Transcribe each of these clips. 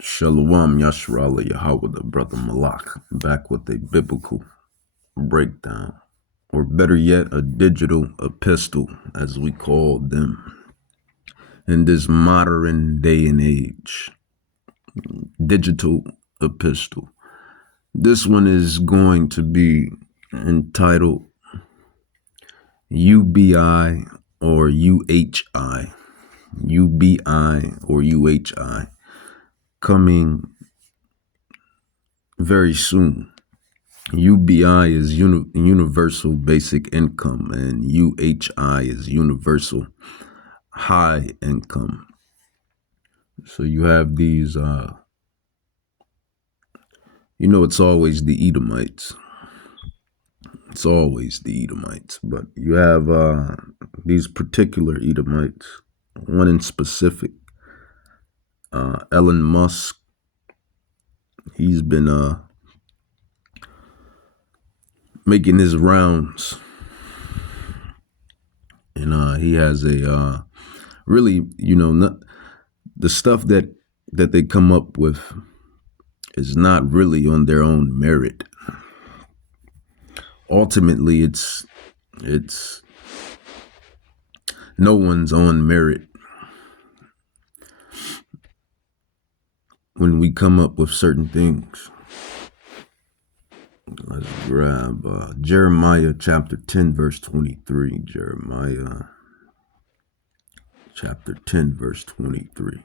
Shalom Yashrala Yahweh, the brother Malak, back with a biblical breakdown, or better yet, a digital epistle, as we call them in this modern day and age. Digital epistle. This one is going to be entitled UBI or UHI. UBI or UHI. Coming very soon. UBI is universal basic income, and UHI is universal high income. So you have these, it's always the Edomites. It's always the Edomites, but you have these particular Edomites, one in specific, Elon Musk. He's been making his rounds, and he has a really, the stuff that they come up with is not really on their own merit. Ultimately, it's no one's own merit when we come up with certain things. Let's grab Jeremiah chapter 10, verse 23. Jeremiah chapter 10, verse 23.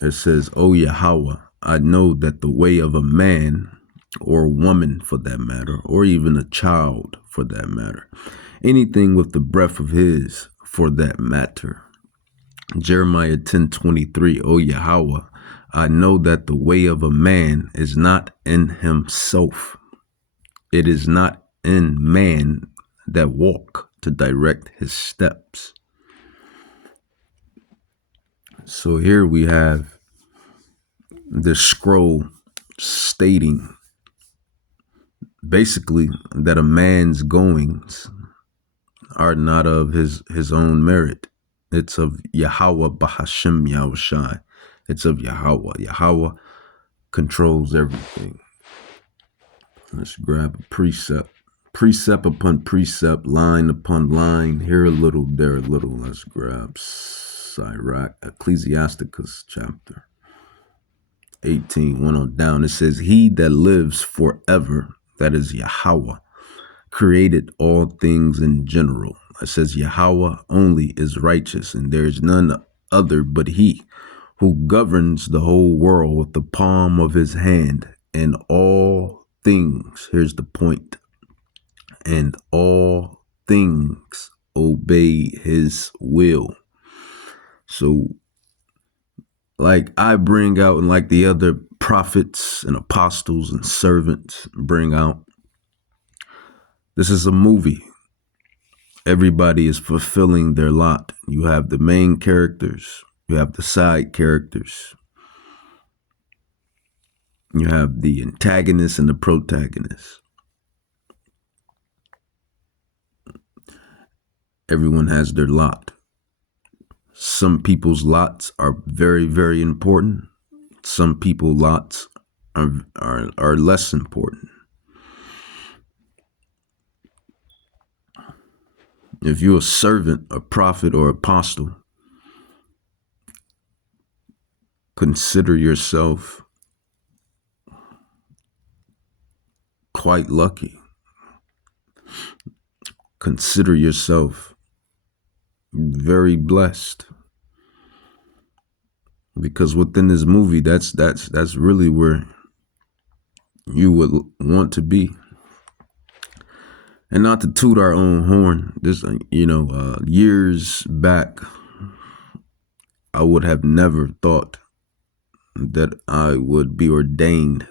It says, "O Yahweh, I know that the way of a man or woman for that matter, or even a child for that matter, anything with the breath of his for that matter." Jeremiah 10:23, "O Yahweh, I know that the way of a man is not in himself. It is not in man that walk to direct his steps." So here we have the scroll stating basically that a man's goings are not of his own merit. It's of Yahweh Bahashem Yahushai. It's of Yahweh. Yahweh controls everything. Let's grab a precept. Precept upon precept, line upon line, here a little, there a little. Let's grab Sirach, Ecclesiasticus chapter 18, 1 on down. It says, "He that lives forever," that is Yahweh, "created all things in general." It says Yahweh only is righteous, and there is none other but he, who governs the whole world with the palm of his hand, and all things, here's the point, and all things obey his will. So like I bring out, and like the other prophets and apostles and servants bring out, this is a movie. Everybody is fulfilling their lot. You have the main characters, you have the side characters, you have the antagonist and the protagonist. Everyone has their lot. Some people's lots are very, very important. Some people's lots are less important. If you're a servant, a prophet, or apostle, consider yourself quite lucky. Consider yourself very blessed, because within this movie, that's really where you would want to be. And not to toot our own horn, this years back, I would have never thought that I would be ordained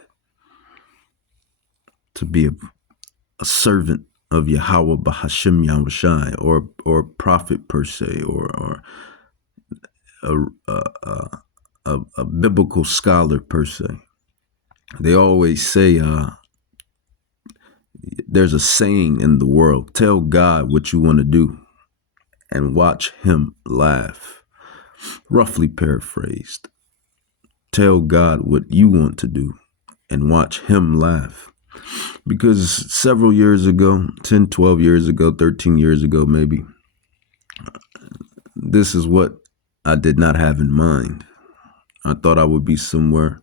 to be a servant of Yahweh Bahashem Yahushai, or prophet per se, or a biblical scholar per se. They always say, there's a saying in the world: tell God what you want to do and watch him laugh. Roughly paraphrased. tell God what you want to do and watch him laugh. Because several years ago, 10, 12 years ago, 13 years ago, maybe, this is what I did not have in mind. I thought I would be somewhere,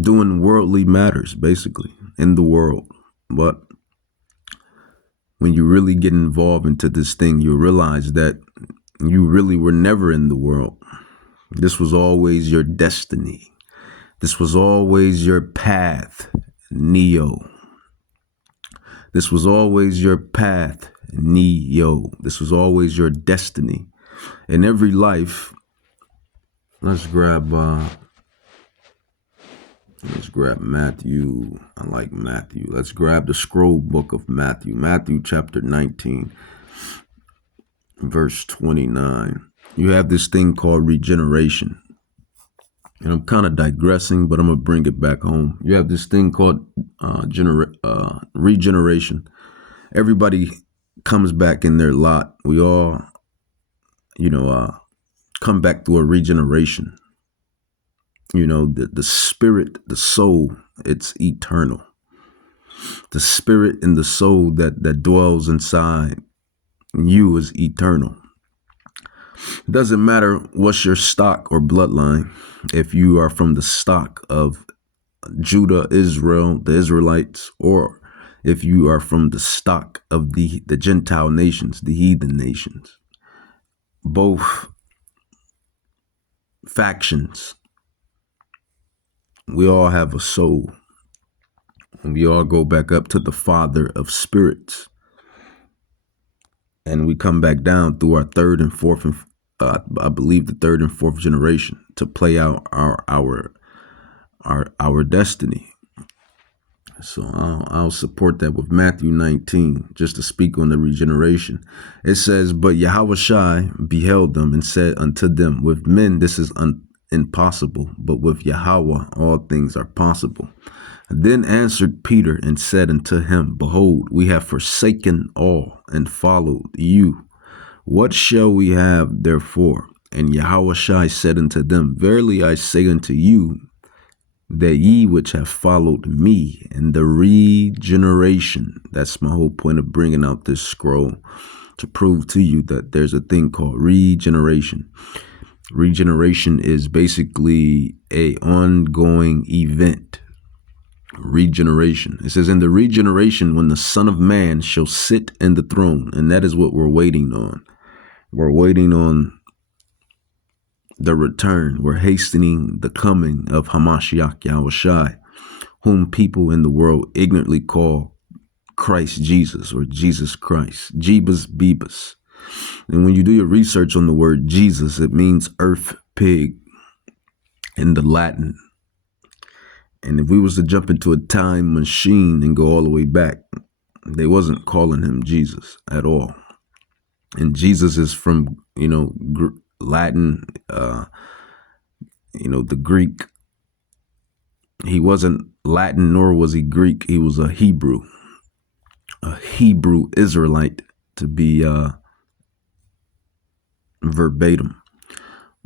doing worldly matters, basically, in the world. But when you really get involved into this thing, you realize that you really were never in the world. This was always your destiny. This was always your path, Neo. This was always your path, Neo. This was always your destiny. In every life, let's grab Matthew. I like Matthew. Let's grab the scroll book of Matthew. Matthew chapter 19, verse 29. You have this thing called regeneration. And I'm kind of digressing, but I'm going to bring it back home. You have this thing called regeneration. Everybody comes back in their lot. We all, come back through a regeneration. The spirit, the soul, it's eternal. The spirit and the soul that dwells inside you is eternal. It doesn't matter what's your stock or bloodline. If you are from the stock of Judah, Israel, the Israelites, or if you are from the stock of the Gentile nations, the heathen nations, both factions, we all have a soul. And we all go back up to the Father of spirits. And we come back down through our third and fourth, I believe the third and fourth generation to play out our destiny. So I'll support that with Matthew 19, just to speak on the regeneration. It says, but Yahushua beheld them and said unto them, with men this is impossible, but with Yahweh all things are possible. Then answered Peter and said unto him, behold, we have forsaken all and followed you. What shall we have therefore? And Yahushua said unto them, verily I say unto you, that ye which have followed me in the regeneration, that's my whole point of bringing out this scroll, to prove to you that there's a thing called regeneration. Regeneration is basically a ongoing event. Regeneration. It says, in the regeneration, when the Son of Man shall sit in the throne, and that is what we're waiting on. We're waiting on the return. We're hastening the coming of Hamashiach Yahushai, whom people in the world ignorantly call Christ Jesus or Jesus Christ, Jeebus Bebus. And when you do your research on the word Jesus, it means earth pig in the Latin. And if we was to jump into a time machine and go all the way back, they wasn't calling him Jesus at all. And Jesus is from, Latin, the Greek. He wasn't Latin, nor was he Greek. He was a Hebrew Israelite, to be verbatim.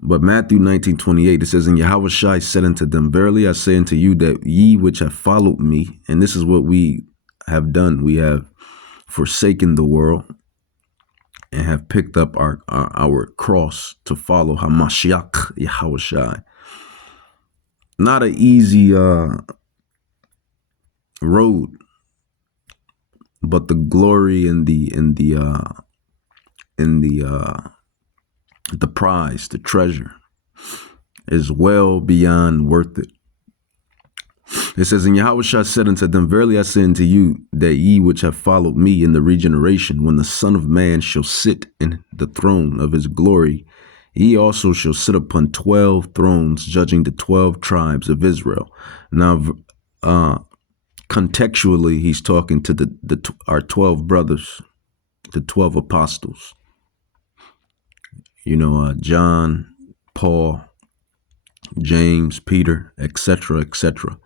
But Matthew 19:28, it says, and Yahushua said unto them, verily I say unto you that ye which have followed me, and this is what we have done, we have forsaken the world and have picked up our cross to follow Hamashiach Yahushua. Not an easy road, but the glory and the prize, the treasure, is well beyond worth it. It says, and Yahushua said unto them, verily I say unto you, that ye which have followed me in the regeneration, when the Son of Man shall sit in the throne of his glory, he also shall sit upon 12 thrones, judging the 12 tribes of Israel. Now, contextually, he's talking to our 12 brothers, the 12 apostles. John, Paul, James, Peter, etc., etc.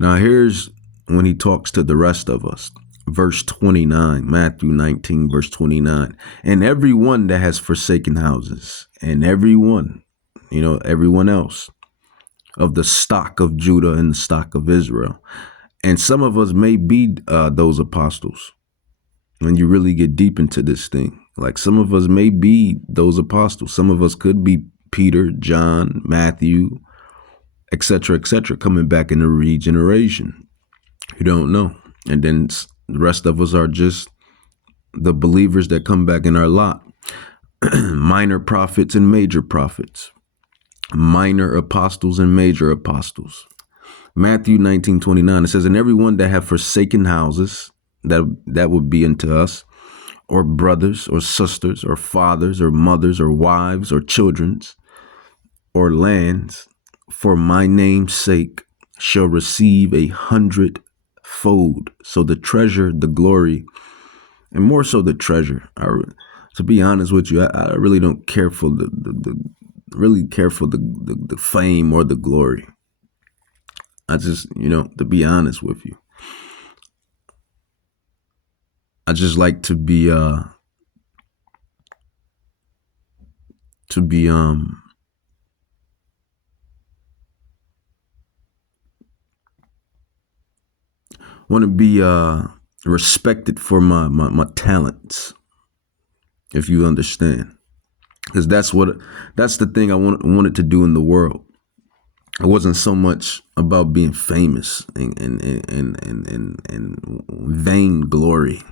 Now, here's when he talks to the rest of us. verse 29, Matthew 19, verse 29. And everyone that has forsaken houses, and everyone, everyone else of the stock of Judah and the stock of Israel. And some of us may be those apostles when you really get deep into this thing. Like some of us may be those apostles. Some of us could be Peter, John, Matthew, etc., coming back in the regeneration. You don't know. And then the rest of us are just the believers that come back in our lot. Minor prophets and major prophets. Minor apostles and major apostles. Matthew 19:29, it says, and everyone that have forsaken houses, that would be unto us, or brothers or sisters or fathers or mothers or wives or children's or lands, for my name's sake, shall receive 100-fold. So the treasure, the glory, and more so the treasure. To be honest with you, I really don't care for the fame or the glory. I just, to be honest with you, I just like to be want to be respected for my talents, if you understand, because that's the thing I wanted to do in the world. It wasn't so much about being famous and vain glory,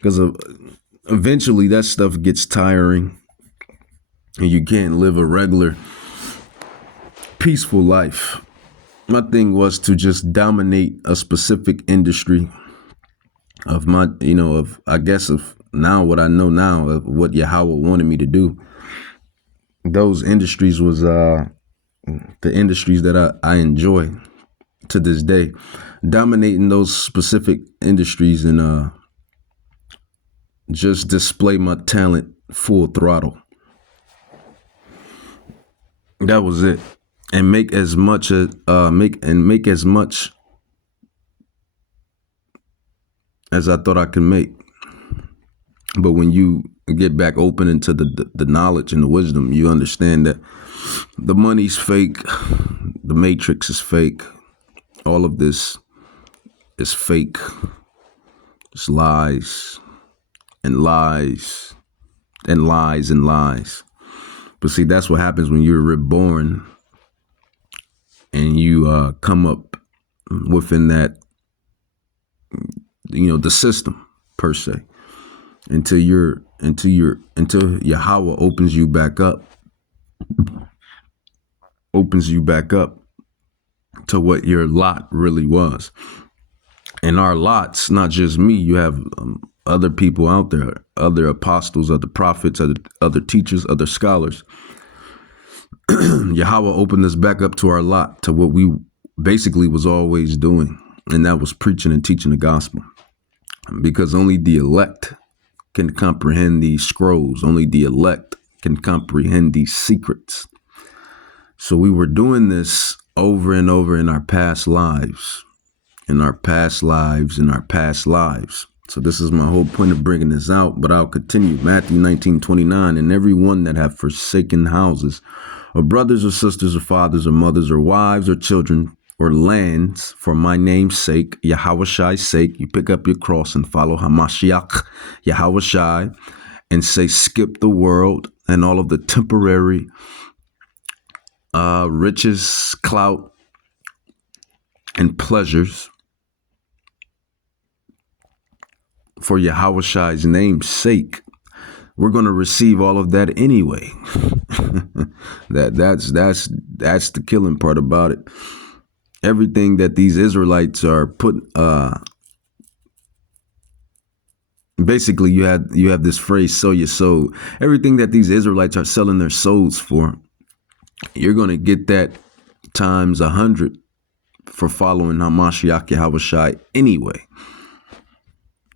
because eventually that stuff gets tiring and you can't live a regular peaceful life. My thing was to just dominate a specific industry of now what I know now of what Yahweh wanted me to do. Those industries was the industries that I enjoy to this day, dominating those specific industries and just display my talent full throttle. That was it. And make as much as I thought I could make. But when you get back open into the knowledge and the wisdom, you understand that the money's fake, the matrix is fake, all of this is fake. It's lies and lies and lies and lies. But see, that's what happens when you're reborn and you come up within that, the system per se, until Yahweh opens you back up to what your lot really was. And our lots, not just me, you have other people out there, other apostles, other prophets, other teachers, other scholars. Yahweh opened us back up to our lot, to what we basically was always doing, and that was preaching and teaching the gospel. Because only the elect can comprehend these scrolls. Only the elect can comprehend these secrets. So we were doing this over and over in our past lives, So this is my whole point of bringing this out, but I'll continue. Matthew 19:29, and everyone that have forsaken houses, or brothers or sisters or fathers or mothers or wives or children or lands for my name's sake, Yahawashai's sake, you pick up your cross and follow Hamashiach, Yahawashai, and say, skip the world and all of the temporary riches, clout, and pleasures for Yahawashai's name's sake. We're going to receive all of that anyway. That's the killing part about it. Everything that these Israelites are basically you have this phrase, sell your soul. Everything that these Israelites are selling their souls for, you're going to get that times 100 for following Hamashiach Yahawashai anyway.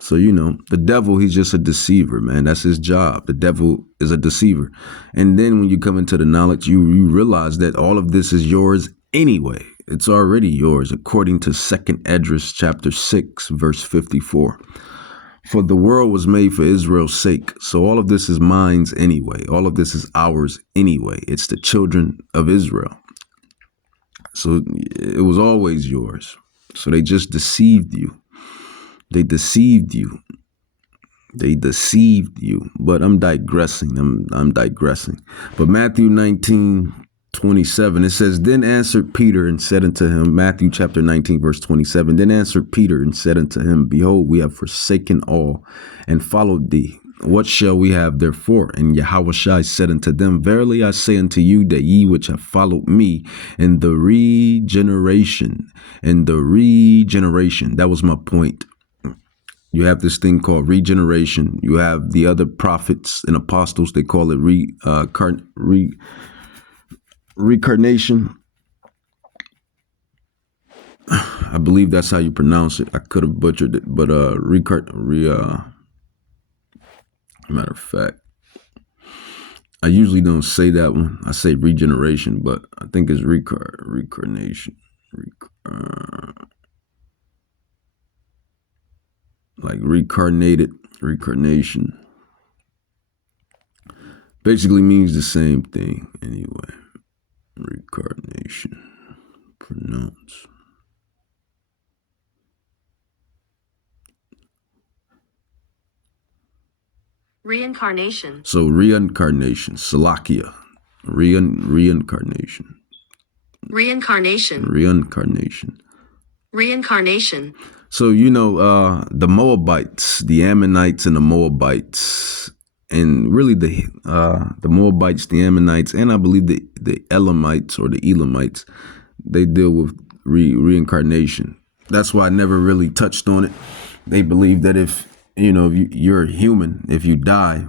So, the devil, he's just a deceiver, man. That's his job. The devil is a deceiver. And then when you come into the knowledge, you realize that all of this is yours anyway. It's already yours, according to 2nd Esdras chapter 6, verse 54. For the world was made for Israel's sake. So all of this is mine's anyway. All of this is ours anyway. It's the children of Israel. So it was always yours. So they just deceived you. They deceived you. They deceived you. But I'm digressing. I'm digressing. But Matthew 19:27, it says, Then answered Peter and said unto him, Matthew chapter 19, verse 27, Then answered Peter and said unto him, Behold, we have forsaken all and followed thee. What shall we have therefore? And Yahushua said unto them, Verily I say unto you that ye which have followed me in the regeneration, that was my point. You have this thing called regeneration. You have the other prophets and apostles, they call it reincarnation. I believe that's how you pronounce it. I could have butchered it, but matter of fact, I usually don't say that one. I say regeneration, but I think it's reincarnation. Like reincarnation. Basically means the same thing anyway. Reincarnation. Pronounce. Reincarnation. So reincarnation, Salakia, reincarnation. So, the Moabites, the Ammonites and the Moabites, and really the Moabites, the Ammonites, and I believe the Elamites or the Elamites, they deal with reincarnation. That's why I never really touched on it. They believe that if you're a human, if you die,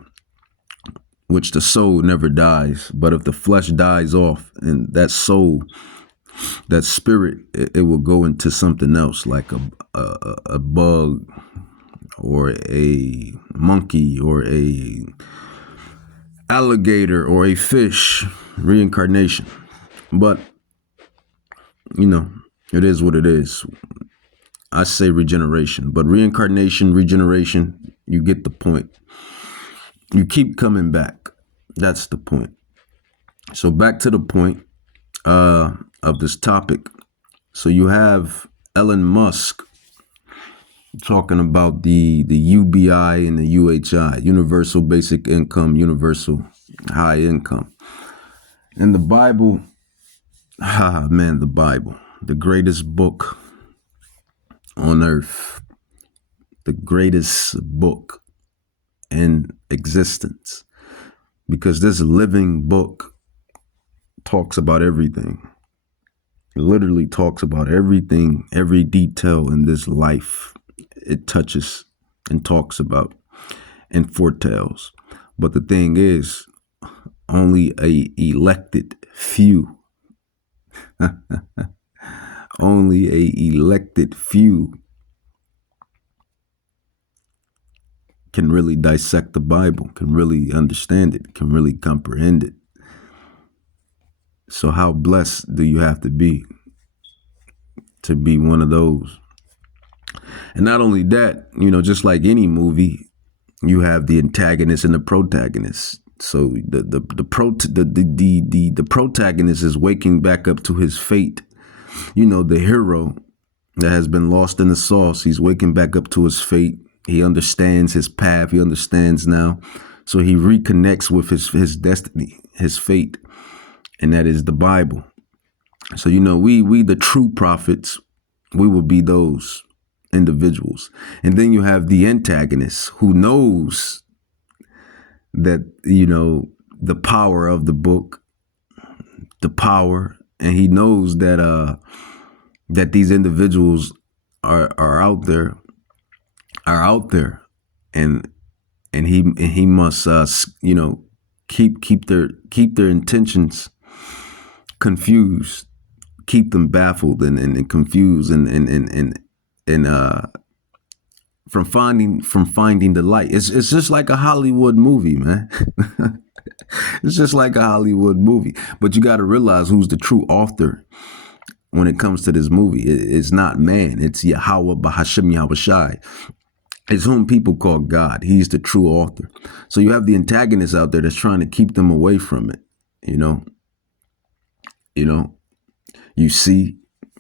which the soul never dies, but if the flesh dies off and that soul, that spirit, it will go into something else, like a bug or a monkey or a alligator or a fish. Reincarnation. But it is what it is. I say regeneration, but reincarnation, regeneration, you get the point. You keep coming back. That's the point. So back to the point of this topic. So you have Elon Musk talking about the UBI and the UHI, Universal Basic Income, Universal High Income. In the Bible, the Bible, the greatest book on earth, the greatest book in existence, because this living book talks about everything. It literally talks about everything, every detail in this life. It touches and talks about and foretells. But the thing is, only a elected few only a elected few can really dissect the Bible, can really understand it, can really comprehend it. So how blessed do you have to be one of those? And not only that, just like any movie, you have the antagonist and the protagonist. So the protagonist is waking back up to his fate. The hero that has been lost in the sauce, he's waking back up to his fate. He understands his path. He understands now. So he reconnects with his destiny, his fate, and that is the Bible. So, we the true prophets, we will be those individuals. And then you have the antagonist who knows that, the power of the book, the power, and he knows that that these individuals are out there, and he must keep their intentions confused, keep them baffled and confused and from finding the light. It's just like a Hollywood movie, man. It's just like a Hollywood movie. But you got to realize who's the true author when it comes to this movie. It's not man. It's Yahweh Bahashim Yahushai. It's whom people call God. He's the true author. So you have the antagonist out there that's trying to keep them away from it. You see,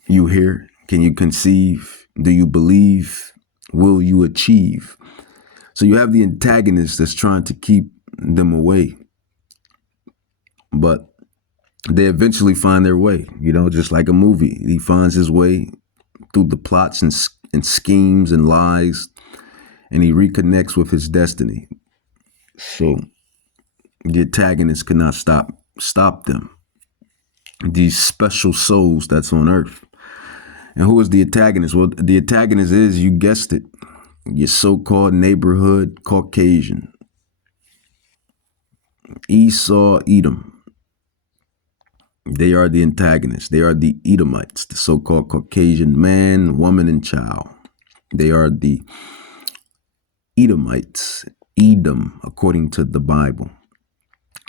you hear, can you conceive? Do you believe? Will you achieve? So you have the antagonist that's trying to keep them away. But they eventually find their way, just like a movie. He finds his way through the plots and schemes and lies, and he reconnects with his destiny. So the antagonist cannot stop them. These special souls that's on earth. And who is the antagonist? Well, the antagonist is, you guessed it, your so-called neighborhood Caucasian. Esau, Edom. They are the antagonists. They are the Edomites, the so-called Caucasian man, woman, and child. They are the Edomites, Edom, according to the Bible.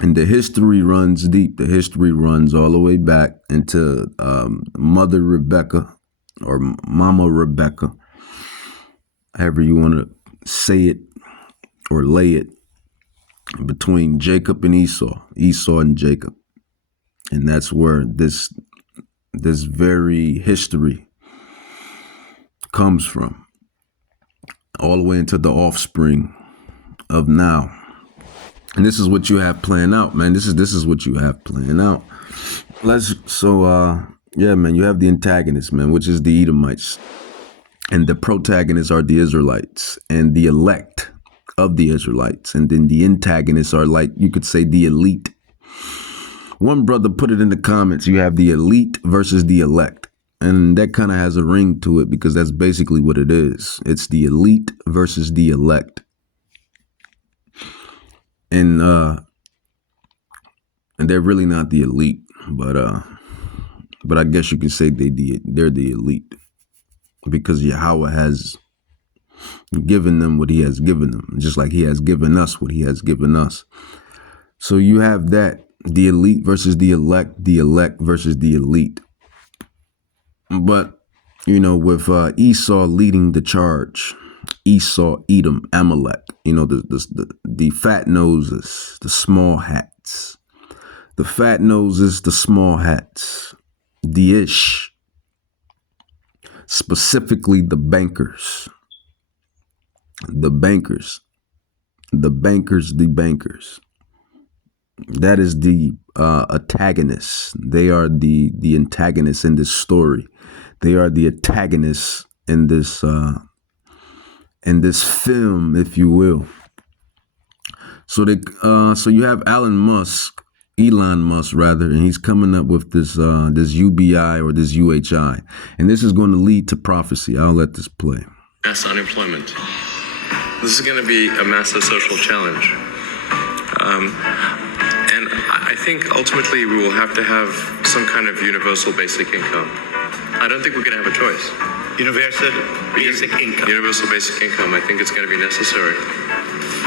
And the history runs deep. The history runs all the way back into Mother Rebecca or Mama Rebecca, however you want to say it or lay it, between Jacob and Esau and Jacob. And that's where this very history comes from, all the way into the offspring of now. And this is what you have playing out, man. This is what you have playing out. Man, you have the antagonist, man, which is the Edomites. And the protagonists are the Israelites and the elect of the Israelites. And then the antagonists are, like, you could say, the elite. One brother put it in the comments, you have the elite versus the elect. And that kind of has a ring to it, because that's basically what it is. It's the elite versus the elect. And they're really not the elite, but I guess you could say they're the elite, because Yahweh has given them what he has given them, just like he has given us what he has given us. So you have that, the elite versus the elect versus the elite. But, with Esau leading the charge, Esau, Edom, Amalek, the fat noses, the small hats, the fat noses, the small hats, the Ish, specifically the bankers. That is the antagonists. They are the antagonists in this story. They are the antagonists in this film, if you will. So you have Elon Musk, and he's coming up with this UBI or this UHI, and this is going to lead to prophecy. I'll let this play. Mass unemployment. This is going to be a massive social challenge. And I think ultimately we will have to have some kind of universal basic income. I don't think we're going to have a choice. Universal basic income. Universal basic income. I think it's going to be necessary.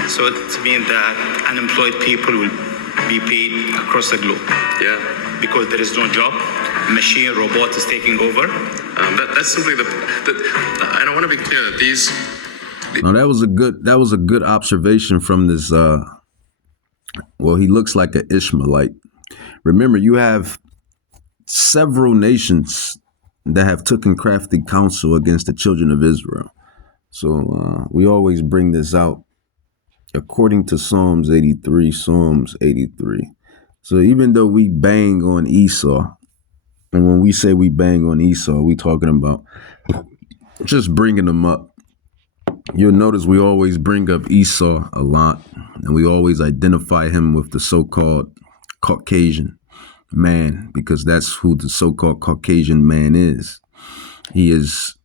So it means that unemployed people will be paid across the globe. Yeah. Because there is no job. Machine, robot is taking over. That's simply I don't want to be clear that these. No, that was a good observation from this. He looks like an Ishmaelite. Remember, you have several nations that have taken crafty counsel against the children of Israel. So we always bring this out according to Psalms 83. So even though we bang on Esau, and when we say we bang on Esau, we talking about just bringing them up. You'll notice we always bring up Esau a lot, and we always identify him with the so-called Caucasian man, because that's who the so-called Caucasian man is. He is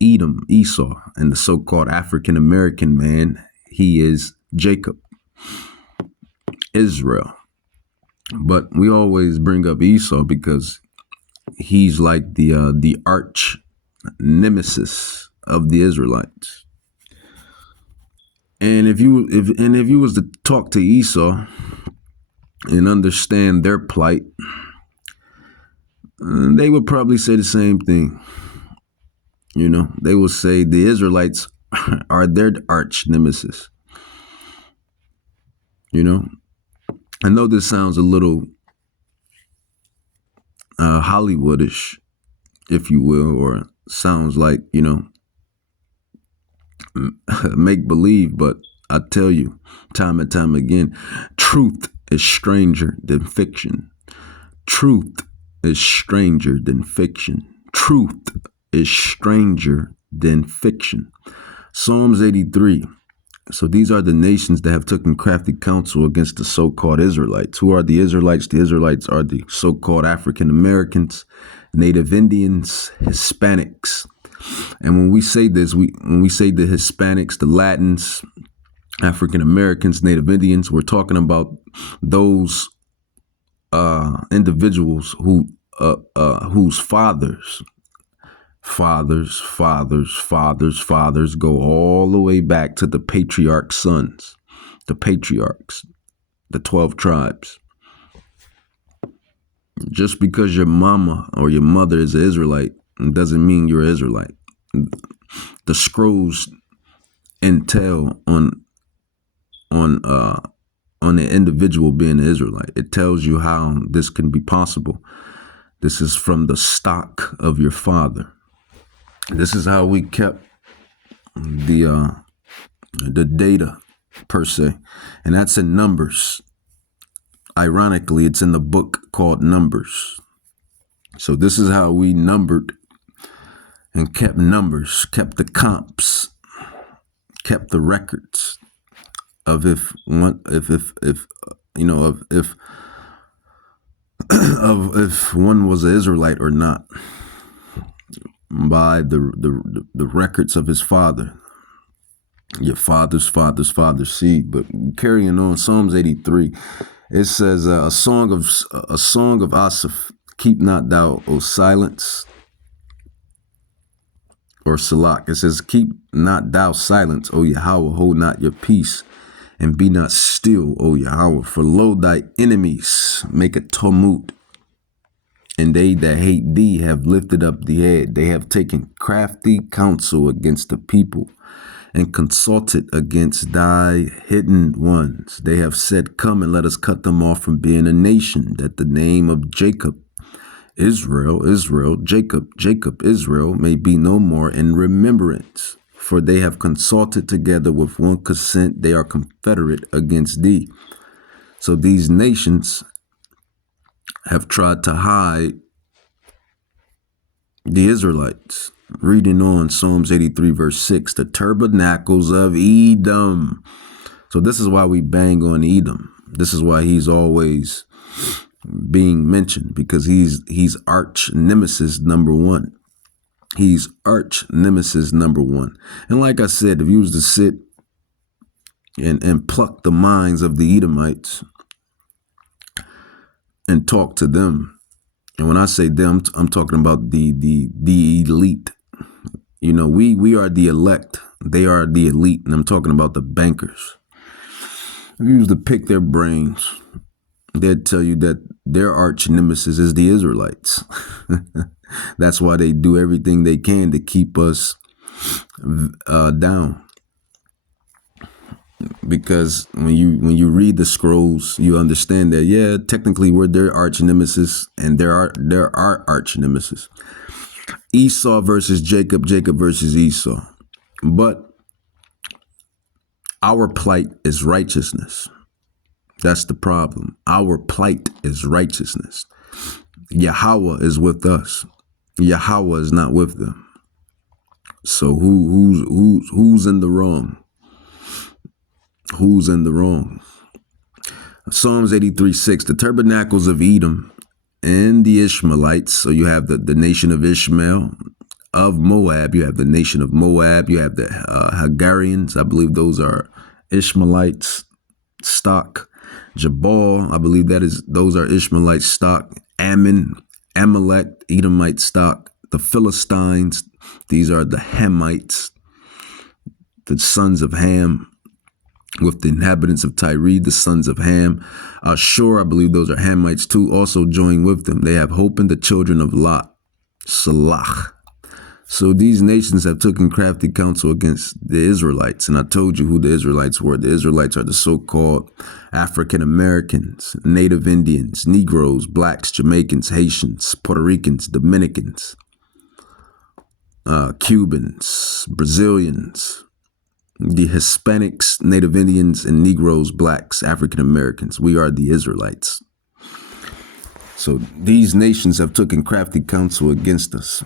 Edom, Esau, and the so-called African-American man, he is Jacob, Israel. But we always bring up Esau because he's like the arch nemesis of the Israelites. And if you was to talk to Esau and understand their plight, they would probably say the same thing. You know, they will say the Israelites are their arch nemesis. You know, I know this sounds a little Hollywoodish, if you will, or sounds like, you know, make believe, but I tell you time and time again, truth is stranger than fiction. Truth is stranger than fiction. Truth is stranger than fiction. Psalms 83. So these are the nations that have taken crafty counsel against the so-called Israelites. Who are the Israelites? The Israelites are the so-called African Americans, Native Indians, Hispanics. And when we say this, when we say the Hispanics, the Latins, African Americans, Native Indians, we're talking about those individuals whose fathers go all the way back to the patriarch sons, the patriarchs, the 12 tribes. Just because your mama or your mother is an Israelite doesn't mean you're an Israelite. The scrolls entail on the individual being an Israelite. It tells you how this can be possible. This is from the stock of your father. This is how we kept the data per se, and that's in Numbers. Ironically, it's in the book called Numbers. So this is how we numbered and kept numbers, kept the comps, kept the records of if one was an Israelite or not, by the records of his father, your father's seed. But carrying on, Psalms 83, it says a song of Asaph. Keep not thou, O silence, or Salak. It says, keep not thou silence, O Yahweh, hold not your peace, and be not still, O Yahweh. For lo, thy enemies make a tumult, and they that hate thee have lifted up the head. They have taken crafty counsel against the people, and consulted against thy hidden ones. They have said, come and let us cut them off from being a nation, that the name of Jacob, Israel, Jacob, Israel, may be no more in remembrance. For they have consulted together with one consent. They are confederate against thee. So these nations have tried to hide the Israelites. Reading on Psalms 83 verse 6, the tabernacles of Edom. So this is why we bang on Edom. This is why he's always being mentioned, because he's arch nemesis number one. He's arch nemesis number one. And like I said, if you was to sit and pluck the minds of the Edomites and talk to them, and when I say them, I'm talking about the elite. You know, we are the elect. They are the elite. And I'm talking about the bankers. If you was to pick their brains, they'd tell you that their arch nemesis is the Israelites. That's why they do everything they can to keep us down. Because when you read the scrolls, you understand that, yeah, technically we're their arch nemesis, and there are arch nemesis. Esau versus Jacob, Jacob versus Esau. But our plight is righteousness. That's the problem. Our plight is righteousness. Yahweh is with us. Yahweh is not with them. So who's in the wrong? Who's in the wrong? Psalms 83:6, the tabernacles of Edom and the Ishmaelites. So you have the nation of Ishmael, of Moab. You have the nation of Moab. You have the Hagarians. I believe those are Ishmaelites stock. Jabal, I believe those are Ishmaelite stock. Ammon, Amalek, Edomite stock. The Philistines, these are the Hamites, the sons of Ham. with the inhabitants of Tyre, the sons of Ham. Ashur, I believe those are Hamites too, also join with them. They have hope in the children of Lot. Salah. So these nations have taken crafty counsel against the Israelites. And I told you who the Israelites were. The Israelites are the so-called African Americans, Native Indians, Negroes, Blacks, Jamaicans, Haitians, Puerto Ricans, Dominicans, Cubans, Brazilians, the Hispanics, Native Indians, and Negroes, Blacks, African Americans. We are the Israelites. So these nations have taken crafty counsel against us.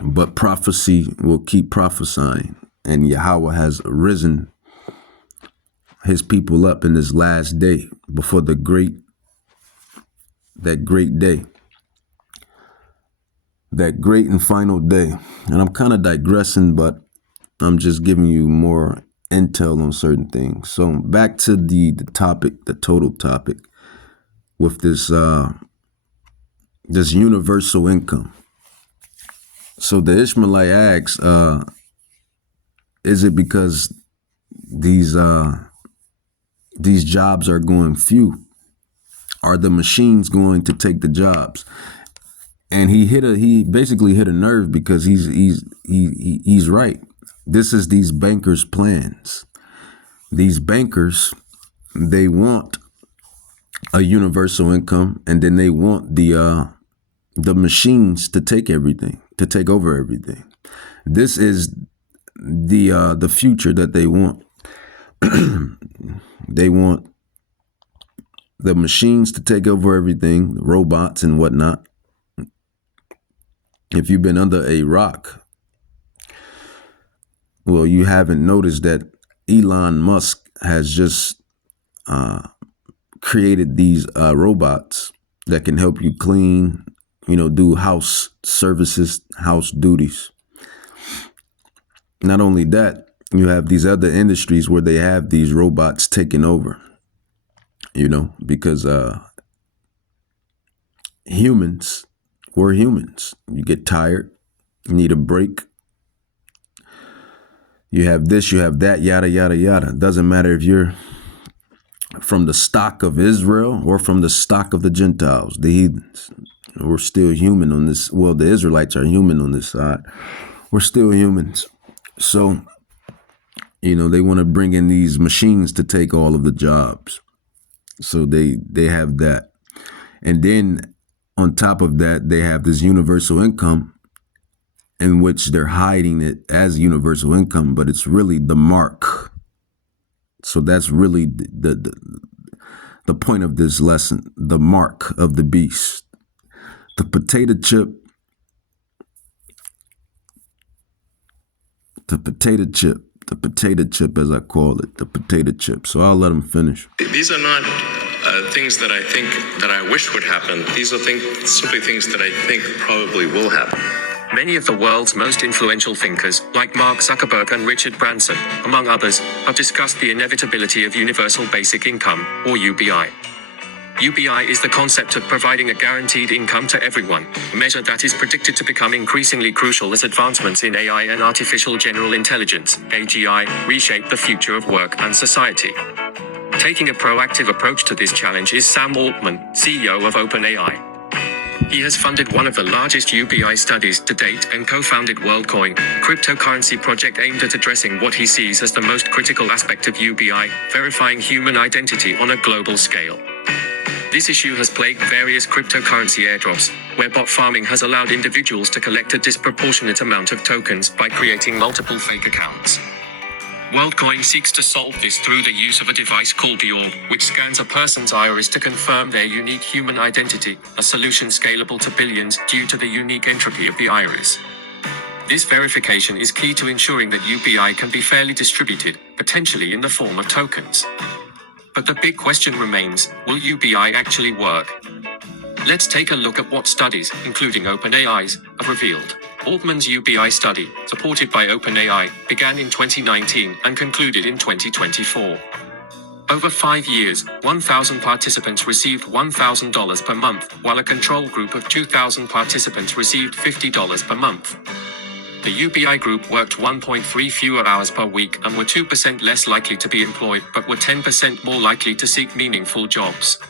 But prophecy will keep prophesying, and Yahweh has risen his people up in this last day before that great day, that great and final day. And I'm kind of digressing, but I'm just giving you more intel on certain things. So back to the topic, the total topic with this this universal income. So the Ishmaelite asks, is it because these jobs are going few? Are the machines going to take the jobs? And he basically hit a nerve, because he's right. This is these bankers' plans. These bankers, they want a universal income, and then they want the machines to take everything, to take over everything. This is the future that they want. They want the machines to take over everything, the robots and whatnot. If you've been under a rock, well, you haven't noticed that Elon Musk has just created these robots that can help you clean, do house services, house duties. Not only that, you have these other industries where they have these robots taking over, because we're humans. You get tired, you need a break. You have this, you have that, yada, yada, yada. Doesn't matter if you're from the stock of Israel or from the stock of the Gentiles, the heathens. We're still human on this. Well, the Israelites are human on this side. We're still humans. So, they want to bring in these machines to take all of the jobs. So they have that. And then on top of that, they have this universal income, in which they're hiding it as universal income, but it's really the mark. So that's really the point of this lesson, the mark of the beast. The potato chip, as I call it, the potato chip. So I'll let him finish. These are not things that I think that I wish would happen. These are simply things that I think probably will happen. Many of the world's most influential thinkers, like Mark Zuckerberg and Richard Branson, among others, have discussed the inevitability of universal basic income, or UBI. UBI is the concept of providing a guaranteed income to everyone, a measure that is predicted to become increasingly crucial as advancements in AI and artificial general intelligence, AGI, reshape the future of work and society. Taking a proactive approach to this challenge is Sam Altman, CEO of OpenAI. He has funded one of the largest UBI studies to date and co-founded WorldCoin, a cryptocurrency project aimed at addressing what he sees as the most critical aspect of UBI, verifying human identity on a global scale. This issue has plagued various cryptocurrency airdrops, where bot farming has allowed individuals to collect a disproportionate amount of tokens by creating multiple fake accounts. WorldCoin seeks to solve this through the use of a device called the Orb, which scans a person's iris to confirm their unique human identity, a solution scalable to billions due to the unique entropy of the iris. This verification is key to ensuring that UBI can be fairly distributed, potentially in the form of tokens. But the big question remains, will UBI actually work? Let's take a look at what studies, including OpenAI's, have revealed. Altman's UBI study, supported by OpenAI, began in 2019 and concluded in 2024. Over 5 years, 1,000 participants received $1,000 per month, while a control group of 2,000 participants received $50 per month. The UBI group worked 1.3 fewer hours per week and were 2% less likely to be employed, but were 10% more likely to seek meaningful jobs.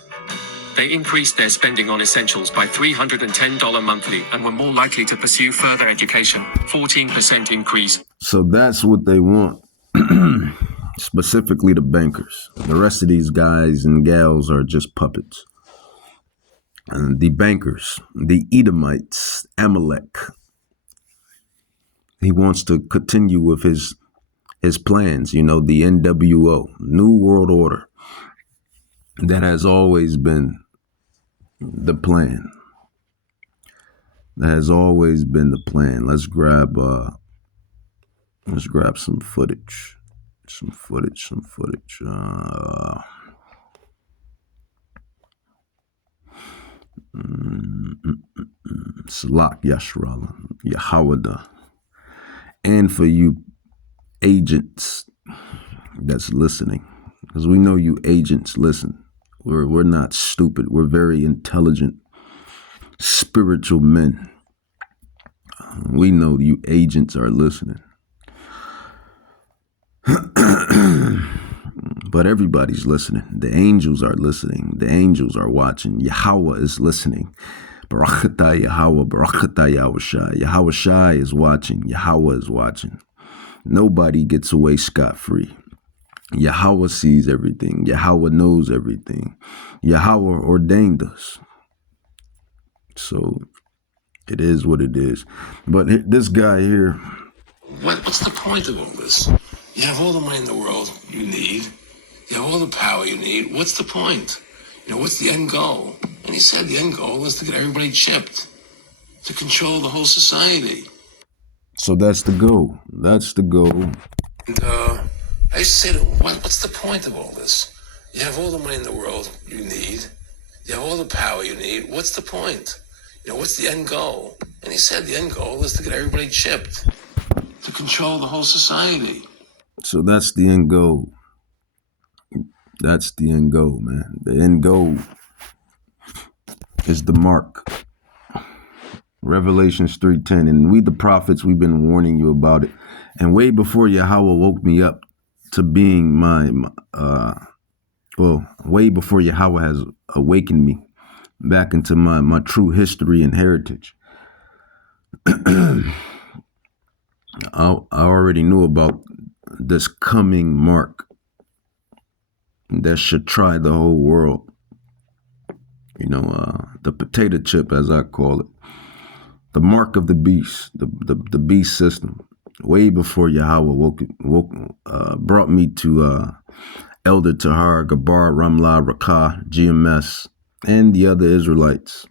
They increased their spending on essentials by $310 monthly and were more likely to pursue further education, 14% increase. So that's what they want. Specifically the bankers. The rest of these guys and gals are just puppets. And the bankers, the Edomites, Amalek, he wants to continue with his plans, you know, the NWO, New World Order. That has always been the plan. That has always been the plan. Let's grab some footage. Salak Yashrala, Yahawada. And for you agents that's listening, because we know you agents listen. We're not stupid. We're very intelligent, spiritual men. We know you agents are listening. But everybody's listening. The angels are listening. The angels are watching. Yahweh is listening. Barakatah Yahweh, Barakatah Yahushai. Yahushai is watching. Yahweh is watching. Nobody gets away scot-free. Yahweh sees everything. Yahweh knows everything. Yahweh ordained us. So it is what it is. But this guy here. What's the point of all this? You have all the money in the world you need. You have all the power you need. What's the point? You know, what's the end goal? And he said the end goal is to get everybody chipped, to control the whole society. So that's the goal. That's the goal. And I used to say to him, what's the point of all this? You have all the money in the world you need. You have all the power you need. What's the point? You know, what's the end goal? And he said the end goal is to get everybody chipped, to control the whole society. So that's the end goal. That's the end goal, man. The end goal is the mark. Revelations 3:10. And we, the prophets, we've been warning you about it. And way before Yahweh woke me up to being way before Yahweh has awakened me back into my true history and heritage. I already knew about this coming mark that should try the whole world. You know, the potato chip, as I call it. The mark of the beast, the beast system. Way before Yahweh brought me to Elder Tahar, Gabar, Ramlah, Rakah, GMS, and the other Israelites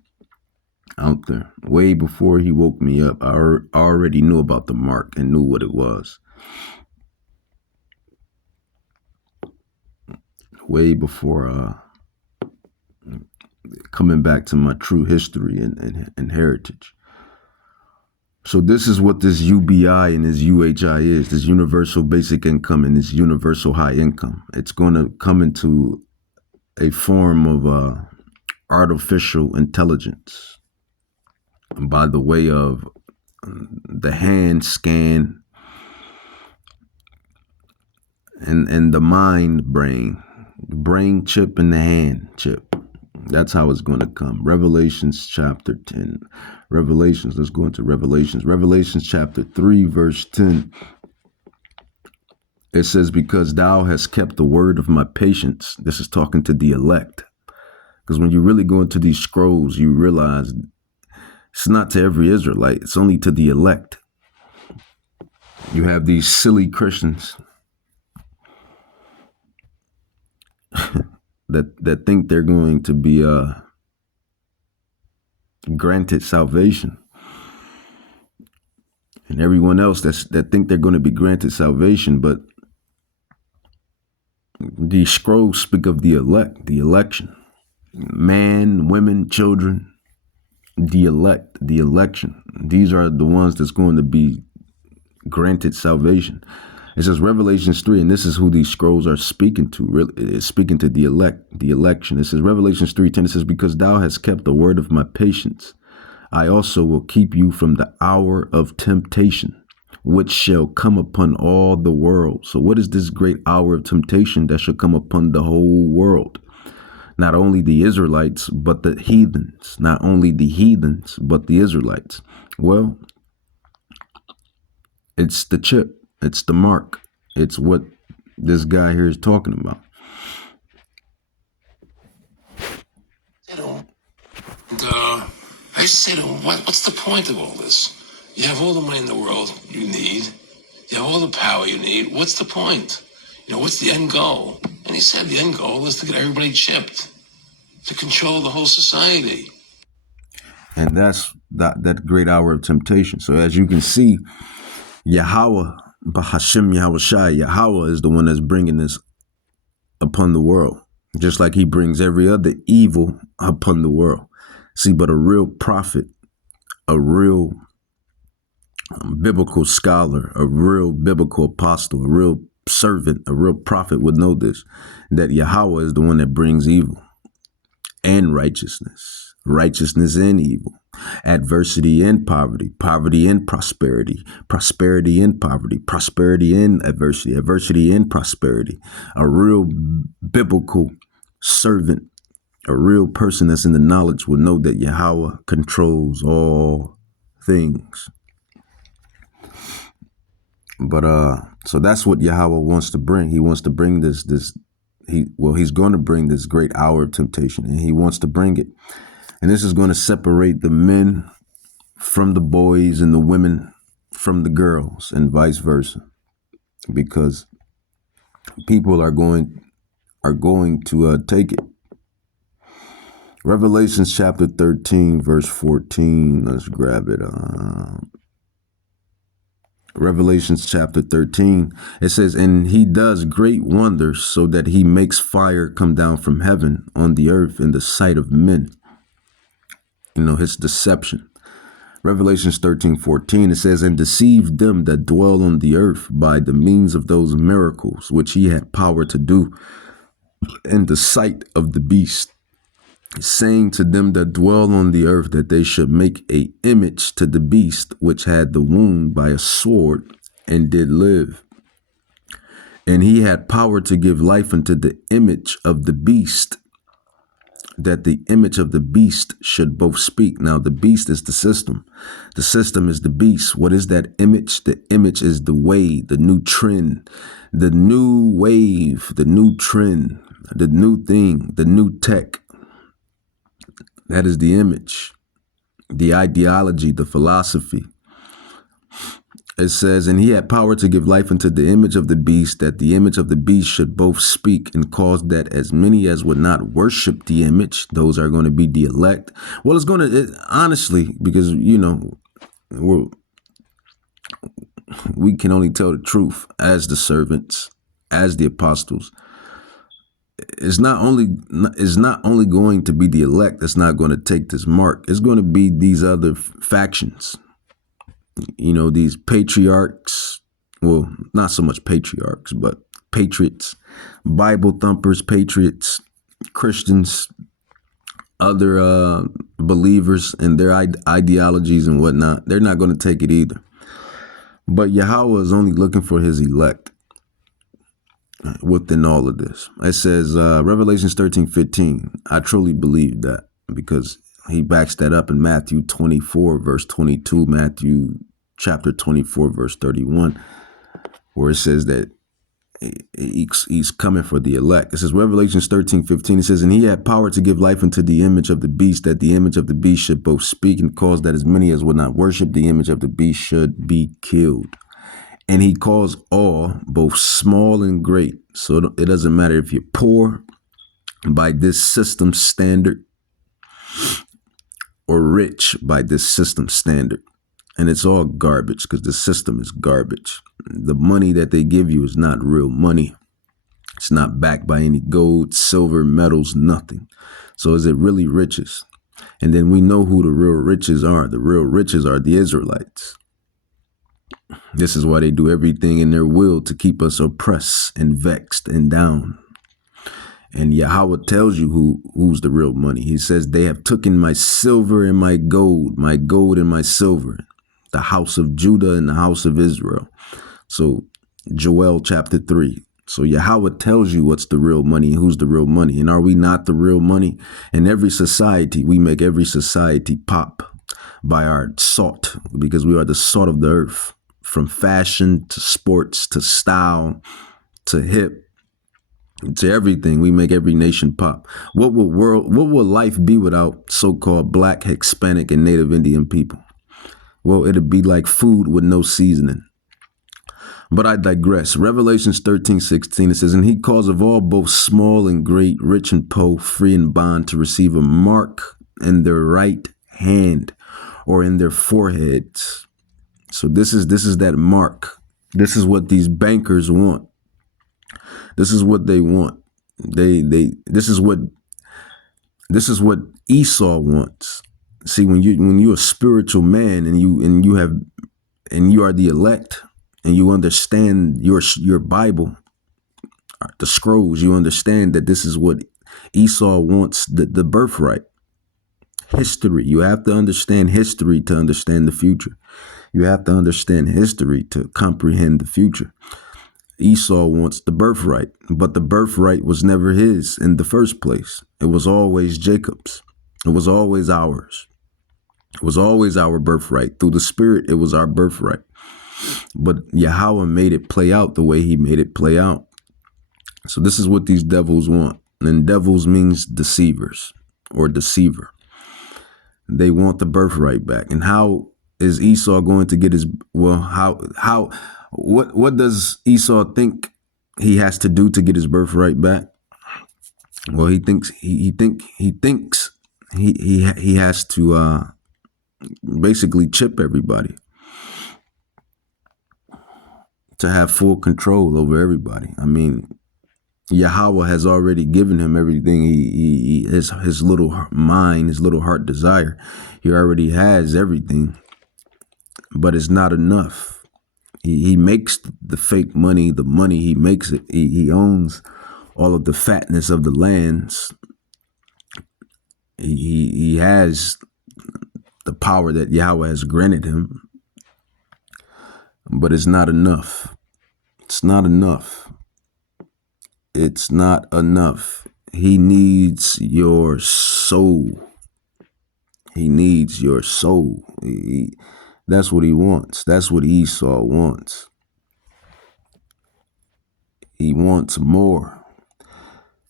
out there. Way before he woke me up, I already knew about the mark and knew what it was. Way before coming back to my true history and heritage. So this is what this UBI and this UHI is, this universal basic income and this universal high income. It's going to come into a form of artificial intelligence by the way of the hand scan and the mind brain chip and the hand chip. That's how it's going to come. Revelations chapter 10. Revelations, let's go into Revelations. Revelations chapter 3, verse 10. It says, because thou hast kept the word of my patience. This is talking to the elect. Because when you really go into these scrolls, you realize it's not to every Israelite. It's only to the elect. You have these silly Christians that think they're going to be granted salvation, and everyone else that think they're going to be granted salvation. But these scrolls speak of the elect, the election, man, women, children, the elect, the election. These are the ones that's going to be granted salvation. It says Revelations 3, and this is who these scrolls are speaking to. Really, it's speaking to the elect, the election. It says Revelations 3:10. It says, because thou hast kept the word of my patience, I also will keep you from the hour of temptation. which shall come upon all the world. So what is this great hour of temptation that shall come upon the whole world? Not only the Israelites, but the heathens. Not only the heathens, but the Israelites. Well, it's the chip. It's the mark. It's what this guy here is talking about. And I used to say to him, what's the point of all this? You have all the money in the world you need. You have all the power you need. What's the point? What's the end goal? And he said the end goal is to get everybody chipped, to control the whole society. And that's that great hour of temptation. So as you can see, Yahweh, Bahashim Yahushai, Yahweh is the one that's bringing this upon the world, just like he brings every other evil upon the world. See, but a real prophet, a real biblical scholar, a real biblical apostle, a real servant, a real prophet would know this, that Yahweh is the one that brings evil and righteousness, righteousness and evil, adversity and poverty, poverty and prosperity, prosperity and poverty, prosperity and adversity, adversity and prosperity. A real biblical servant, a real person that's in the knowledge will know that Yahweh controls all things. But so that's what Yahweh wants to bring. He wants to bring he's going to bring this great hour of temptation, and he wants to bring it. And this is going to separate the men from the boys and the women from the girls and vice versa, because people are going to take it. Revelations chapter 13, verse 14. Let's grab it. Revelations chapter 13, it says, and he does great wonders so that he makes fire come down from heaven on the earth in the sight of men. His deception. Revelations 13:14, it says, and deceived them that dwell on the earth by the means of those miracles which he had power to do in the sight of the beast, saying to them that dwell on the earth that they should make a image to the beast which had the wound by a sword and did live. And he had power to give life unto the image of the beast, that the image of the beast should both speak. Now the beast is the system. The system is the beast. What is that image? The image is the way, the new trend, the new wave, the new trend, the new thing, the new tech. That is the image, the ideology, the philosophy. It says, and he had power to give life unto the image of the beast, that the image of the beast should both speak, and cause that as many as would not worship the image, those are going to be the elect. Well, it's going to, honestly, because, we can only tell the truth as the servants, as the apostles. It's not only going to be the elect that's not going to take this mark. It's going to be these other factions. These patriarchs, well, not so much patriarchs, but patriots, Bible thumpers, patriots, Christians, other believers and their ideologies and whatnot. They're not going to take it either. But Yahweh is only looking for his elect within all of this. It says, Revelations 13:15. I truly believe that, because he backs that up in Matthew 24, verse 22, Matthew chapter 24, verse 31, where it says that he's coming for the elect. It says, Revelations 13:15, it says, and he had power to give life unto the image of the beast, that the image of the beast should both speak, and cause that as many as would not worship the image of the beast should be killed. And he calls all, both small and great. So it doesn't matter if you're poor by this system standard or rich by this system standard. And it's all garbage, because the system is garbage. The money that they give you is not real money. It's not backed by any gold, silver, metals, nothing. So is it really riches? And then we know who the real riches are. The real riches are the Israelites. This is why they do everything in their will to keep us oppressed and vexed and down. And Yahweh tells you who's the real money. He says, they have taken my silver and my gold and my silver. the house of Judah and the house of Israel. So Joel chapter 3. So Yahweh tells you what's the real money and who's the real money. And are we not the real money? In every society, we make every society pop by our salt, because we are the salt of the earth. From fashion to sports to style to hip to everything, we make every nation pop. What will life be without so-called Black, Hispanic, and Native Indian people? Well, it'd be like food with no seasoning. But I digress. Revelations 13:16, it says, and he calls of all, both small and great, rich and poor, free and bond, to receive a mark in their right hand or in their foreheads. So this is that mark. This is what these bankers want. This is what they want. This is what Esau wants. See, when you're a spiritual man and you are the elect, and you understand your Bible, the scrolls, you understand that this is what Esau wants, the birthright. History. You have to understand history to understand the future. You have to understand history to comprehend the future. Esau wants the birthright, but the birthright was never his in the first place. It was always Jacob's. It was always ours. It was always our birthright. Through the Spirit, it was our birthright. But Yahweh made it play out the way he made it play out. So this is what these devils want. And devils means deceivers or deceiver. They want the birthright back. And how is Esau going to get his, what does Esau think he has to do to get his birthright back? Well, he thinks he has to basically chip everybody, to have full control over everybody. I mean, Yahweh has already given him everything his little mind, his little heart desire. He already has everything, but it's not enough. He makes the fake money, the money, he makes it. He owns all of the fatness of the lands. He has the power that Yahweh has granted him. But it's not enough. It's not enough. It's not enough. He needs your soul. He needs your soul. That's what he wants. That's what Esau wants. He wants more.